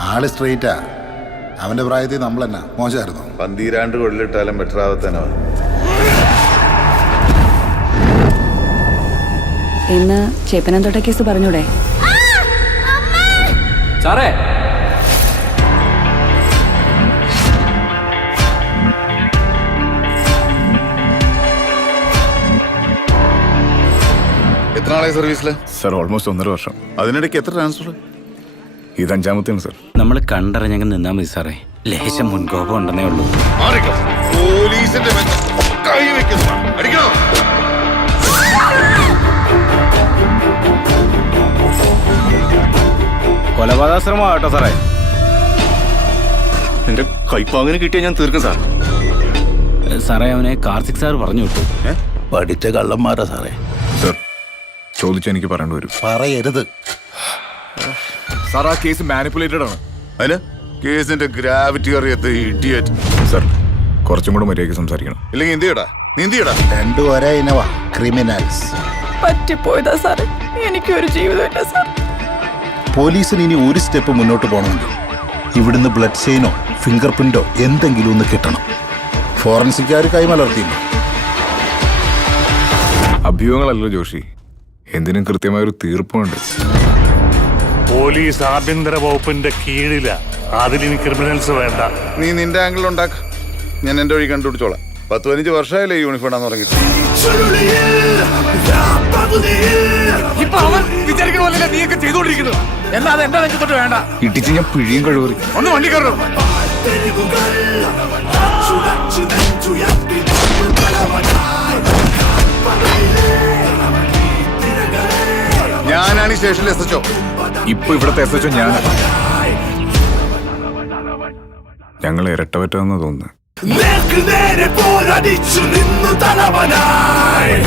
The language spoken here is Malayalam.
ആള് സ്ട്രെയിറ്റാ. അവന്റെ പ്രായത്തിൽ നമ്മൾ തന്നെ മോശമായിരുന്നു. 12 കൊള്ളിട്ടാലും ബെറ്റർ ആവത്തേനോ. ഇന്ന് ചേപ്പനന്തോട്ട കേസ് പറഞ്ഞൂടെ? സാറേ, എത്ര നാളായി സർവീസില്? സർ ഓൾമോസ്റ്റ് 1.5 വർഷം. അതിനിടയ്ക്ക് എത്ര ട്രാൻസ്ഫർ? ഇത് 5ാമത്തെയാണ് സർ. നമ്മൾ കണ്ടറിഞ്ഞങ്ങ് നിന്നാ മതി സാറേ. ലേശം മുൻകോപം ഉണ്ടെന്നേ ഉള്ളൂ. പോലീസിന്റെ കൈ വെക്കുന്നു. അടിക്കണോ? കൊലപാതകശ്രമം ആട്ടോ സാറേ. എന്റെ കൈപ്പാങ്ങനെ കിട്ടിയാൽ ഞാൻ തീർക്കും സാർ. സാറേ, അവനെ കാർത്തിക് സാർ പറഞ്ഞു വിട്ടു. പഠിച്ച കള്ളന്മാരാ സാറേ. സർ ചോദിച്ചാൽ എനിക്ക് പറയേണ്ടി വരും. പറയരുത് സാർ, ആ കേസ് മാനിപ്പുലേറ്റഡ് ആണ്. അതിന് കേസിന്റെ ഗ്രാവിറ്റി അറിയാത്ത ഇഡിയറ്റ്. സർ കുറച്ചും കൂടെ മര്യാദയ്ക്ക് സംസാരിക്കണം. ഇല്ലെങ്കിൽ എന്ത് ചെയ്യടാ? നീ എന്ത് ചെയ്യടാ? രണ്ടും ഒരേ ഇനവാ, ക്രിമിനൽസ്. പറ്റിപ്പോയതാ സാറേ, എനിക്കൊരു ജീവിതമില്ല സാർ. പോലീസിന് ഇനി ഒരു സ്റ്റെപ്പ് മുന്നോട്ട് പോകണമെങ്കിൽ ഇവിടുന്ന് ബ്ലഡ് ചെയിനോ ഫിംഗർ പ്രിന്റോ എന്തെങ്കിലും ഒന്ന് കിട്ടണം. ഫോറൻസിക്കാർ കൈമലർത്തിയില്ല. അഭ്യൂഹങ്ങളല്ലോ ജോഷി, എന്തിനും കൃത്യമായൊരു തീർപ്പുണ്ട്. പോലീസ് ആഭ്യന്തര വകുപ്പിന്റെ കീഴില. അതിലിനി ക്രിമിനൽസ് വേണ്ട. നീ നിന്റെ ആംഗിൾ ഉണ്ടാക്ക, ഞാൻ എന്റെ വഴി കണ്ടുപിടിച്ചോളാം. 10-15 വർഷമായില്ലേ ഈ യൂണിഫോം ഇടാന്ന് തുടങ്ങി. ഇപ്പൊ അവൻ വിചാരിക്കണ പോലെ നീയൊക്കെ ചെയ്തോണ്ടിരിക്കുന്നത്. എന്നാ അത് എന്റെ നെഞ്ചത്തോട്ട് വേണ്ട. ഇടിച്ച് ഞാൻ പിഴിയും കഴിവറി. ഒന്ന് വണ്ടി കയറും. ഞാനാണ് ഈ സ്റ്റേഷനിൽ SHO. ഇപ്പൊ ഇവിടത്തെ SHO ഞാൻ. ഞങ്ങൾ ഇരട്ട പറ്റാന്ന് തോന്നുന്നു. നേർക്ക് നേരെ പോരടിച്ചു നിന്നു തലവനായി.